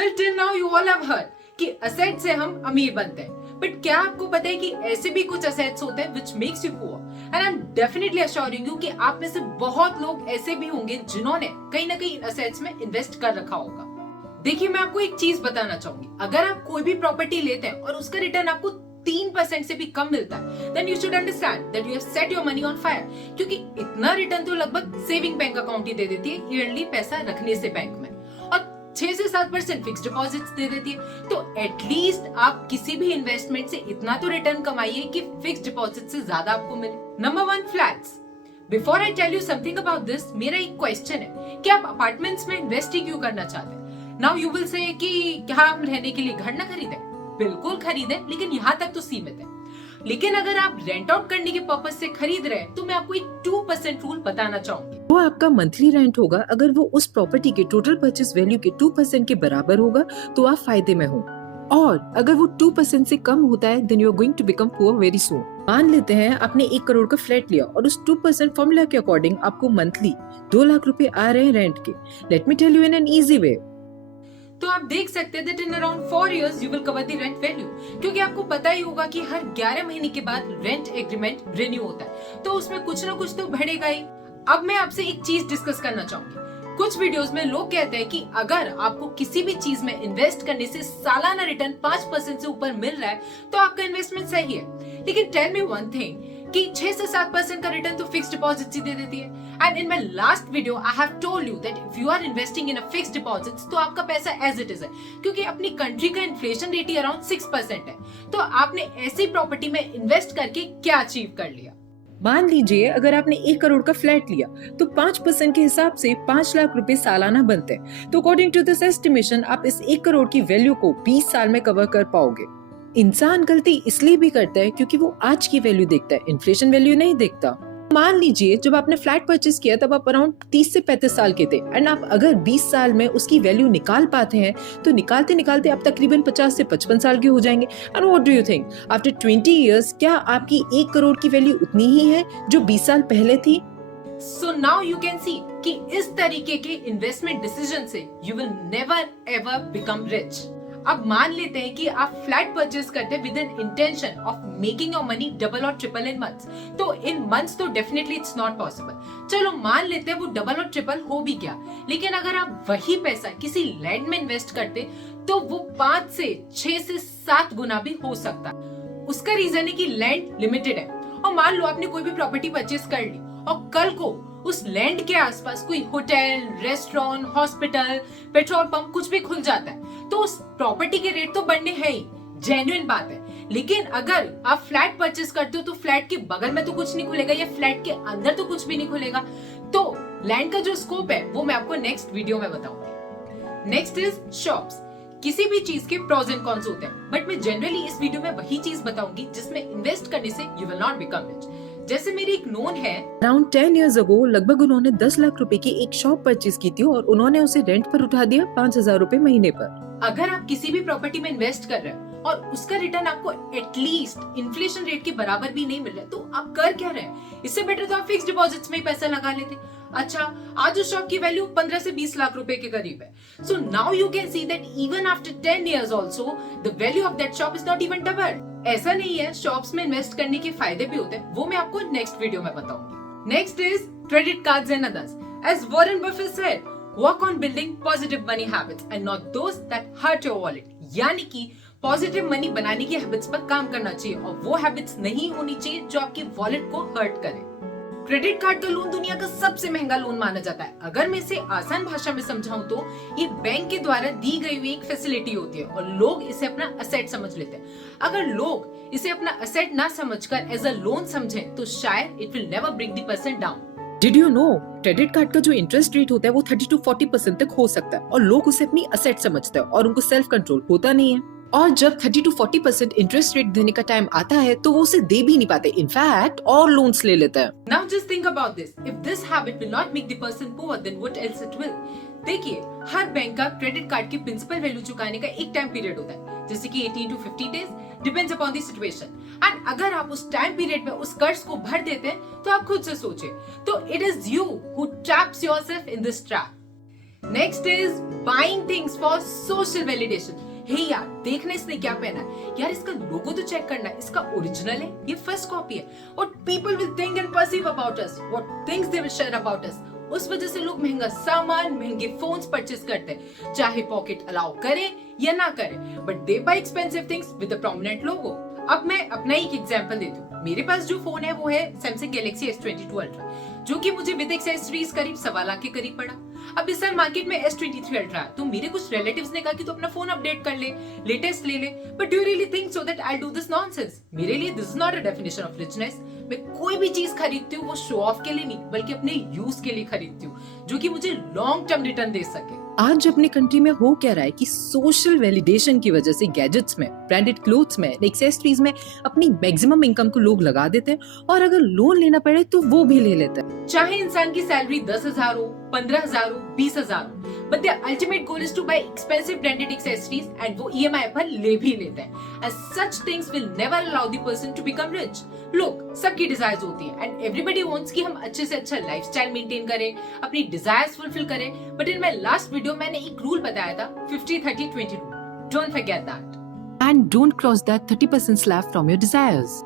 Well, till now you all have heard कि asset से हम अमीर बनते हैं, बट क्या आपको पता है कि ऐसे भी कुछ असेट्स होते हैं which makes you poor? And I'm definitely assuring you कि आप में से बहुत लोग ऐसे भी होंगे जिन्होंने कहीं ना कहीं असेट्स में इन्वेस्ट कर रखा होगा। देखिए, मैं आपको एक चीज बताना चाहूंगी, अगर आप कोई भी प्रॉपर्टी लेते हैं और उसका रिटर्न आपको 3% से भी कम मिलता है, then you should understand that you have set your money on fire, क्योंकि इतना रिटर्न तो लगभग सेविंग बैंक अकाउंट ही दे देती है ईयरली पैसा रखने से बैंक में, और 6 से 7% फिक्स डिपॉजिट्स दे देती है। तो एटलीस्ट आप किसी भी इन्वेस्टमेंट से इतना तो रिटर्न कमाइए कि फिक्स डिपॉजिट से ज्यादा आपको मिले। Number 1, flats. Before I tell you something about this, मेरा एक क्वेश्चन है कि आप अपार्टमेंट्स में इन्वेस्ट ही क्यों करना चाहते हैं? नाउ यू विल से कि क्या हम रहने के लिए घर ना खरीदें? बिल्कुल खरीदें, लेकिन यहाँ तक तो सीमित है। लेकिन अगर आप रेंट आउट करने के पर्पस से खरीद रहे हैं तो मैं आपको एक 2% रूल बताना चाहूंगी। वो आपका मंथली रेंट होगा, अगर वो उस प्रॉपर्टी के टोटल परचेस वैल्यू के 2% के बराबर होगा तो आप फायदे में हो, और अगर वो 2% से कम होता है then you are going to become poor very soon. मान लेते हैं आपने 1 करोड़ का फ्लैट लिया और उस 2% फॉर्मूला के अकॉर्डिंग आपको मंथली 2 लाख रुपए आ रहे हैं रेंट के। Let me tell you in an easy way. तो आप देख सकते हैं that in around 4 years you will cover the rent value, क्योंकि आपको पता ही होगा कि हर 11 महीने के बाद रेंट एग्रीमेंट रिन्यू होता है, तो उसमें कुछ ना कुछ तो बढ़ेगा ही। अब मैं आपसे एक चीज डिस्कस करना चाहूंगी। कुछ वीडियोस में लोग कहते हैं कि अगर आपको किसी भी चीज में इन्वेस्ट करने से सालाना रिटर्न 5% से ऊपर मिल रहा है तो आपका इन्वेस्टमेंट सही है। लेकिन टेल मी वन थिंग कि 6 से 7% का रिटर्न तो फिक्स डिपॉजिट ही दे देती है। And in my last video I have told you that if you are investing in a fixed deposits तो आपका पैसा एज इट इज है, क्योंकि अपनी कंट्री का इन्फ्लेशन रेट ही अराउंड 6% है। तो आपने ऐसी प्रॉपर्टी में इन्वेस्ट करके क्या अचीव कर लिया? मान लीजिए अगर आपने 1 करोड़ का फ्लैट लिया तो 5% के हिसाब से 5 लाख रुपए सालाना बनते हैं। तो अकॉर्डिंग टू दिस एस्टिमेशन आप इस 1 करोड़ की वैल्यू को 20 साल में कवर कर पाओगे। इंसान गलती इसलिए भी करता है क्योंकि वो आज की वैल्यू देखता है, इन्फ्लेशन वैल्यू नहीं देखता। मान लीजिए जब आपने फ्लैट परचेज किया तब आप अराउंड 30 से 35 साल के थे, एंड आप अगर 20 साल में उसकी वैल्यू निकाल पाते हैं तो निकालते निकालते आप तकरीबन 50 से 55 साल के हो जाएंगे। And what do you think, after 20 years क्या आपकी 1 करोड़ की वैल्यू उतनी ही है जो 20 साल पहले थी? So now you can see कि इस तरीके के इन्वेस्टमेंट डिसीजन से you will never ever become rich। अब मान लेते हैं कि आप फ्लैट परचेज करते हैं with an intention of making your money double और ट्रिपल इन मंथ्स, तो इन मंथ्स तो डेफिनेटली इट्स नॉट पॉसिबल। चलो मान लेते हैं वो डबल और ट्रिपल हो भी गया, लेकिन अगर आप वही पैसा किसी लैंड में इन्वेस्ट करते तो वो 5 से 6 से 7 गुना भी हो सकता। उसका रीजन है कि लैंड लिमिटेड है, और मान लो आपने कोई भी प्रॉपर्टी परचेज कर ली और कल को उस लैंड के आसपास कोई hotel, restaurant, hospital, petrol pump कुछ भी खुल जाता है तो उस प्रॉपर्टी के रेट तो बढ़ने हैं ही, जेन्युइन बात है। लेकिन अगर आप फ्लैट परचेज करते हो तो फ्लैट के बगल में तो कुछ नहीं खुलेगा या फ्लैट के अंदर तो कुछ भी नहीं खुलेगा। तो लैंड का जो स्कोप है वो मैं आपको नेक्स्ट वीडियो में बताऊंगी। Next is shops. किसी भी चीज के प्रोज एंड कॉन्स होते हैं, बट मैं जनरली इस वीडियो में वही चीज बताऊंगी जिसमें इन्वेस्ट करने से you will not become rich. जैसे मेरी एक नोन है, अराउंड 10 years ago लगभग उन्होंने 10 लाख रुपए की एक शॉप परचेज की थी और उन्होंने उसे रेंट पर उठा दिया 5,000 रुपए महीने पर। अगर आप किसी भी प्रॉपर्टी में इन्वेस्ट कर रहे हैं और उसका रिटर्न आपको एटलीस्ट इन्फ्लेशन रेट के बराबर भी नहीं मिल रहा है तो आप कर क्या रहे हैं? इससे बेटर तो आप फिक्स डिपॉजिट्स में ही पैसा लगा लेते। अच्छा, आज उस शॉप की वैल्यू 15 से 20 लाख रुपए के करीब है। So now you can see that even after 10 years also the value of that shop is not even double. ऐसा नहीं है, शॉप्स में इन्वेस्ट करने के फायदे भी होते हैं, वो मैं आपको नेक्स्ट वीडियो में बताऊंगी। Next is credit cards and others. As Warren Buffett said, work on building positive money habits and not those that hurt your wallet. यानी कि पॉजिटिव मनी बनाने की हैबिट्स पर काम करना चाहिए और वो हैबिट्स नहीं होनी चाहिए जो आपकी वॉलेट को हर्ट करे। क्रेडिट कार्ड का लोन दुनिया का सबसे महंगा लोन माना जाता है। अगर मैं इसे आसान भाषा में समझाऊं तो ये बैंक के द्वारा दी गई हुई एक फैसिलिटी होती है और लोग इसे अपना असेट समझ लेते हैं। अगर लोग इसे अपना असेट ना समझकर एज अ लोन समझें तो शायद it will never bring the person down. Did you know, credit card का जो इंटरेस्ट रेट होता है वो 30 to 40% तक हो सकता है और लोग उसे अपनी असेट समझते हैं और उनको सेल्फ कंट्रोल होता नहीं है। और जब 30 to 40% इंटरेस्ट रेट देने का टाइम आता है तो वो उसे दे भी नहीं पाते, इनफैक्ट और लोन्स ले लेता है। Now just think about this. If this habit will not make the person poor, then what else it will? देखिए, हर बैंक का क्रेडिट कार्ड की प्रिंसिपल वैल्यू चुकाने का एक टाइम पीरियड होता है, जैसे कि 18 to 50 days, depends upon the situation. And अगर आप उस टाइम पीरियड में उस कर्ज को भर देते हैं तो आप खुद से सोचिए, तो it is you who traps yourself in this trap. Next is buying things for social validation. Hey यार, देखने इसने क्या पहना है, यार इसका लोगो तो चेक करना है, इसका ओरिजिनल है, ये फर्स्ट कॉपी है। What people will think and perceive about us, what things they will share about us. उस वजह से लोग महंगा सामान, महंगे फोन्स परचेस करते हैं, चाहे पॉकेट अलाउ करे या ना करे, but they buy expensive things with a prominent logo. अब मैं अपना एक एग्जांपल देती हूँ। मेरे पास जो फोन है वो है Samsung Galaxy S22 Ultra, जो कि मुझे विद एक्सेसरीज करीब 1.25 लाख के करीब पड़ा। अब इस साल मार्केट में S23 Ultra है, तो मेरे कुछ रिलेटिव्स ने कहा कि तू अपना फोन अपडेट कर ले, लेटेस्ट ले ले, but do you really think so that I do this nonsense? मेरे लिए this is not a definition of richness. मैं कोई भी चीज खरीदती हूँ वो शो ऑफ के लिए नहीं, बल्कि अपने यूज के लिए खरीदती हूँ, जो कि मुझे लॉन्ग टर्म रिटर्न दे सके। आज अपने कंट्री में हो क्या रहा है कि सोशल वैलिडेशन की वजह से गैजेट्स में, ब्रांडेड क्लोथ्स में, एक्सेसरीज में अपनी मैक्सिमम इनकम को लोग लगा देते हैं, और अगर लोन लेना पड़े तो वो भी ले लेते हैं। चाहे इंसान की सैलरी 10,000 हो, 15,000 हो, 20,000 हो, but their ultimate goal is to buy expensive branded accessories and वो EMI पर ले भी लेते हैं। And such things will never allow the person to become rich. लोग सबकी डिजायर्स होती है and everybody wants कि हम अच्छे से अच्छा लाइफस्टाइल मेंटेन करें, अपनी डिजायर्स फुलफिल करें, but in my last video मैंने एक रूल बताया था, 50-30-20 rule. Don't forget that. And don't cross that 30% slab from your desires.